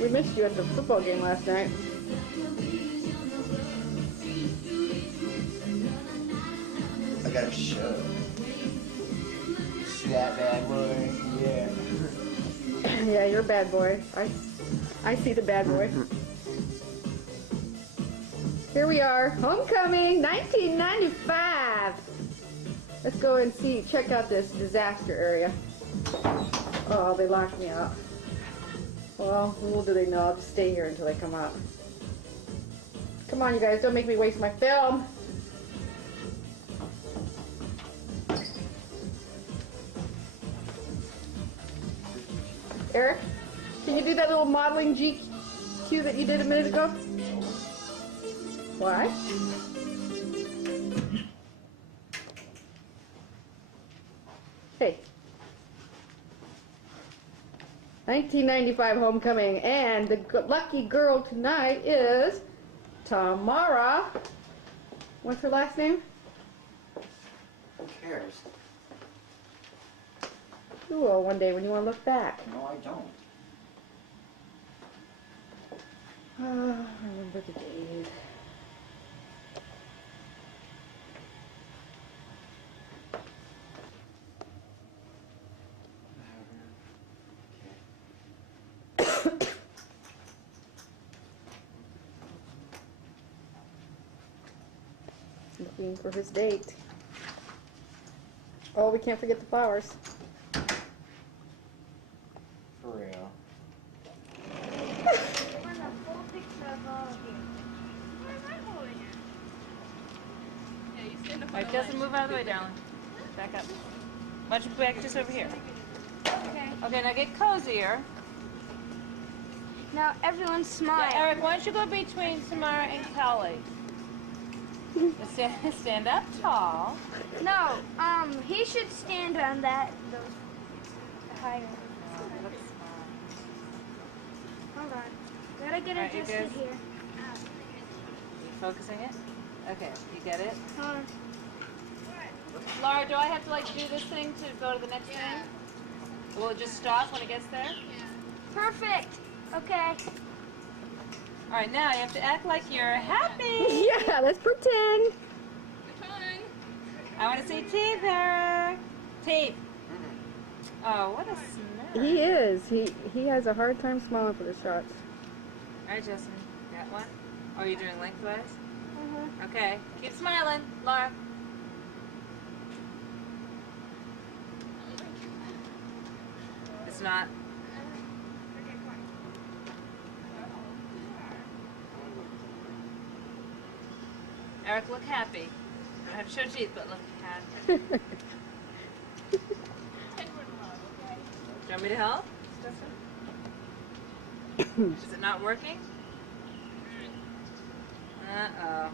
We missed you at the football game last night. I got a show. See that bad boy? Yeah. Yeah, you're a bad boy. I see the bad boy. Here we are, homecoming, 1995. Let's go and see, check out this disaster area. Oh, they locked me out. Well, little do they know, I'll just stay here until they come out. Come on, you guys, don't make me waste my film. Eric, can you do that little modeling GQ that you did a minute ago? Why? Hey. 1995 homecoming, and the lucky girl tonight is Tamara. What's her last name? Who cares? You will one day when you want to look back. No, I don't. Oh, I remember the days. Looking for his date. Oh, we can't forget the flowers. For real. Alright, Justin, move out of the way, darling. Back up. Why don't you back just over here? Okay. Okay, now get cozier. Now everyone smile. Yeah, Eric, why don't you go between Samara and Kelly? Stand up tall. No, he should stand on that. Those higher. Hold on. Gotta get Alright, you adjusted good? here. You focusing it? Okay, you get it? Hold on. Laura, do I have to do this thing to go to the next thing? Will it just stop when it gets there? Perfect. Okay. Alright, now you have to act like you're happy. Yeah, let's pretend. I want to see teeth, Eric. Teeth. Oh, what a snap. He is. He has a hard time smiling for the shots. Alright, Justin. Got one? Oh, you're doing lengthwise? Okay. Keep smiling, Laura. It's not. Eric, look happy. You don't have to show teeth, but look happy. Do you want me to help, Justin? Is it not working? Uh-oh.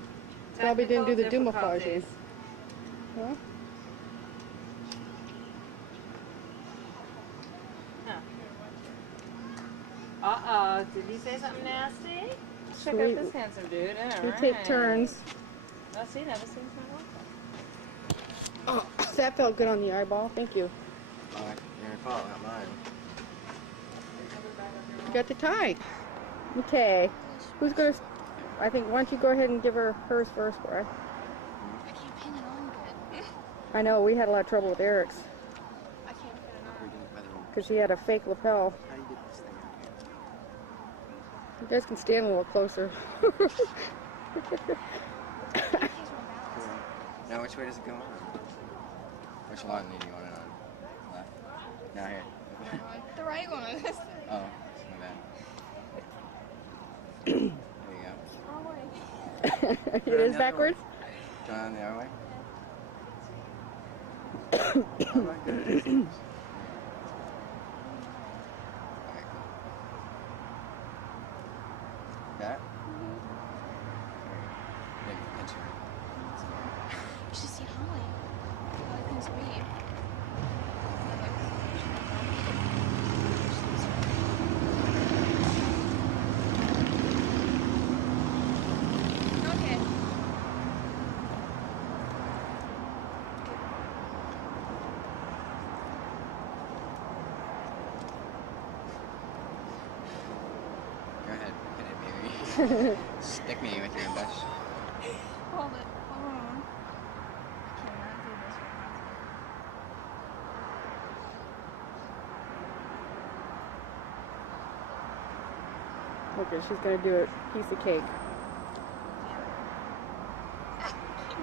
Probably didn't do the Technical demouflaging. difficulties. Huh? Huh. Uh-oh. Did he say something nasty? Let's check out this handsome dude. All We right. take turns. Oh, see, now this thing's not working. Oh, that felt good on the eyeball. Thank you. Alright, your fault, not mine. You got the tie. Okay. Who's gonna? I think why don't you go ahead and give her hers first, boy. I can't pin it on good. I know we had a lot of trouble with Eric's I can't pin it on. because she had a fake lapel. How do you get this thing out here? You guys can stand a little closer. Now which way does it go on? Which one do you want it on? Left? Now here. The right one. Oh, it's my bad. There you go. It is backwards. Turn on the other way. Oh my goodness. Alright, cool. Got it? Maybe pinch her. You should see Holly. Holly couldn't read. Okay. Stick me with your bush. Hold it. Hold on. Cannot do this for content. Okay, she's gonna do a piece of cake.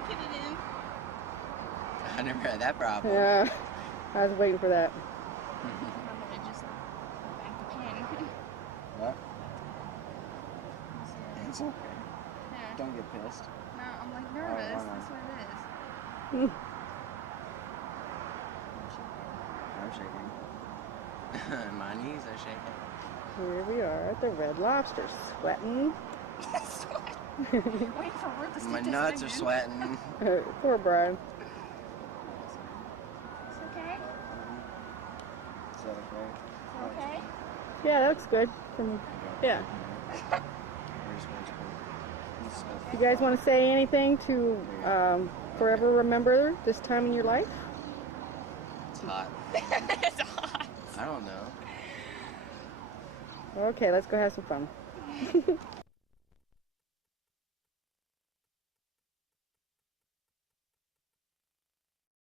Get it in. I never had that problem. Yeah, I was waiting for that. I'm gonna just bank the pin. What? You see it? It's okay. Yeah. Don't get pissed. No, I'm like Why nervous. not? That's what it is. I'm shaking. My knees are shaking. Here we are at the Red Lobster, sweating. Wait for Ruth to stick My this nuts thing are in. sweating. Poor Brian. It's okay. Is that okay? It's okay. Yeah, that looks good. Yeah. You guys want to say anything to forever remember this time in your life? It's hot. It's hot. I don't know. Okay, let's go have some fun.